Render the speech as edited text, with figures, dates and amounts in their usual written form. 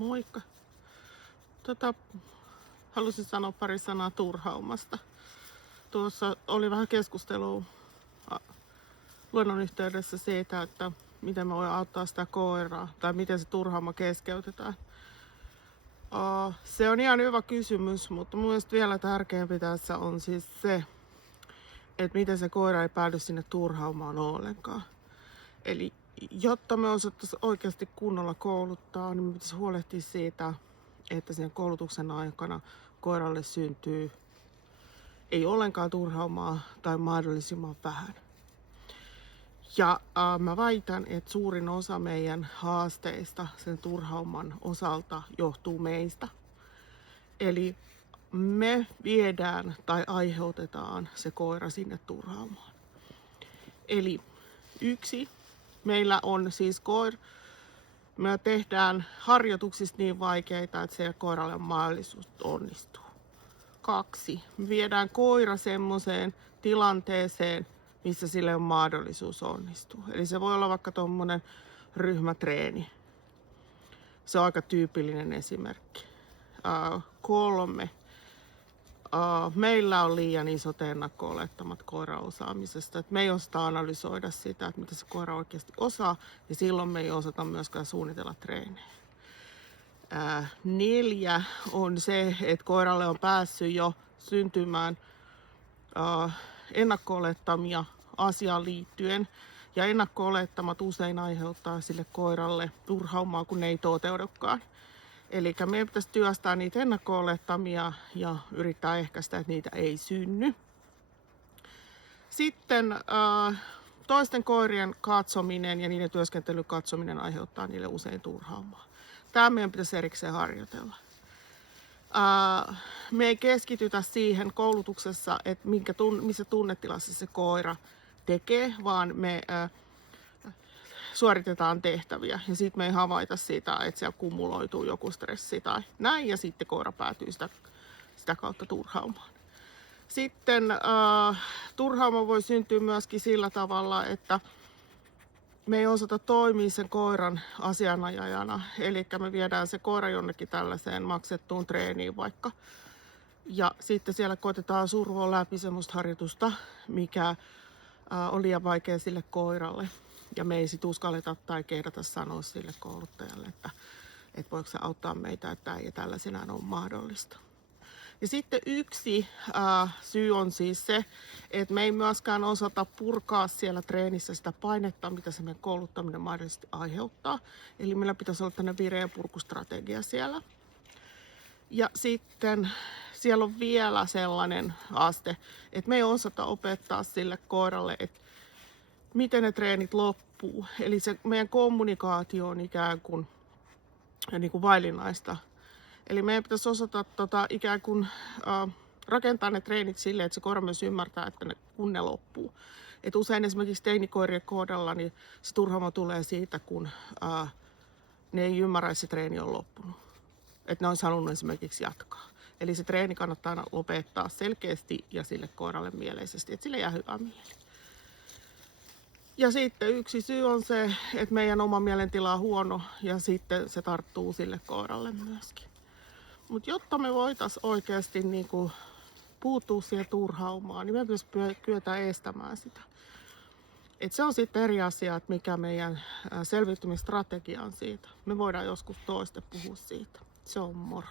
Moikka. Halusin sanoa pari sanaa turhaumasta. Tuossa oli vähän keskustelua luonnon yhteydessä siitä, että miten me voidaan auttaa sitä koiraa tai miten se turhauma keskeytetään. Se on ihan hyvä kysymys, mutta mun mielestä vielä tärkeämpi tässä on siis se, että miten se koira ei päädy sinne turhaumaan ollenkaan. Eli jotta me osattaisiin oikeasti kunnolla kouluttaa, niin me pitäisi huolehtia siitä, että sen koulutuksen aikana koiralle syntyy ei ollenkaan turhaumaa tai mahdollisimman vähän. Ja mä väitän, että suurin osa meidän haasteista sen turhauman osalta johtuu meistä. Eli me viedään tai aiheutetaan se koira sinne turhaumaan. Eli meillä on siis me tehdään harjoituksista niin vaikeita, että se koiralle on mahdollisuus onnistuu. 2, me viedään koira semmoiseen tilanteeseen, missä sille on mahdollisuus onnistua. Eli se voi olla vaikka tuommoinen ryhmätreeni. Se on aika tyypillinen esimerkki. 3, meillä on liian isot ennakko-olettamat koiran osaamisesta. Että me ei osata analysoida sitä, että mitä se koira oikeasti osaa, ja silloin me ei osata myöskään suunnitella treenejä. 4 on se, että koiralle on päässyt jo syntymään ennakko-olettamia asiaan liittyen, ja ennakko-olettamat usein aiheuttaa sille koiralle turhaumaa, kun ne ei toteudukaan. Eli meidän pitäisi työstää niitä ennakko-olettamia ja yrittää ehkäistä, että niitä ei synny. Sitten toisten koirien katsominen ja niiden työskentelyn katsominen aiheuttaa niille usein turhaumaa. Tämä meidän pitäisi erikseen harjoitella. Me ei keskitytä siihen koulutuksessa, että missä tunnetilassa se koira tekee, vaan me suoritetaan tehtäviä ja sitten me ei havaita sitä, että siellä kumuloituu joku stressi tai näin, ja sitten koira päätyy sitä kautta turhaumaan. Sitten turhauma voi syntyä myöskin sillä tavalla, että me ei osata toimia sen koiran asianajajana, eli me viedään se koira jonnekin tällaiseen maksettuun treeniin vaikka, ja sitten siellä koitetaan survoa läpi semmoista harjoitusta, mikä on liian vaikea sille koiralle. Ja me ei sit uskalleta tai kehdata sanoa sille kouluttajalle, että voiko se auttaa meitä, että ei tällaisenään ole mahdollista. Ja sitten yksi syy on siis se, että me ei myöskään osata purkaa siellä treenissä sitä painetta, mitä se meidän kouluttaminen mahdollisesti aiheuttaa. Eli meillä pitäisi olla tämmöinen vireä purkustrategia siellä. Ja sitten siellä on vielä sellainen aste, että me ei osata opettaa sille koiralle, että miten ne treenit loppuu. Eli se meidän kommunikaatio on ikään kuin vaillinaista. Eli meidän pitäisi osata ikään kuin rakentaa ne treenit silleen, että se koira myös ymmärtää, että kun ne loppuu. Et usein esimerkiksi teinikoirien kohdalla niin se turhauma tulee siitä, kun ne ei ymmärrä, että se treeni on loppunut. Että ne olisi halunnut esimerkiksi jatkaa. Eli se treeni kannattaa aina lopettaa selkeästi ja sille koiralle mieleisesti, että sille jää hyvä mieli. Ja sitten yksi syy on se, että meidän oma mielentila on huono ja sitten se tarttuu sille koiralle myöskin. Mutta jotta me voitaisiin oikeasti puuttua siihen turhaumaan, niin me pitäisi kyetä estämään sitä. Et se on sitten eri asia, että mikä meidän selviytymistrategia on siitä. Me voidaan joskus toiste puhua siitä. Se on moro.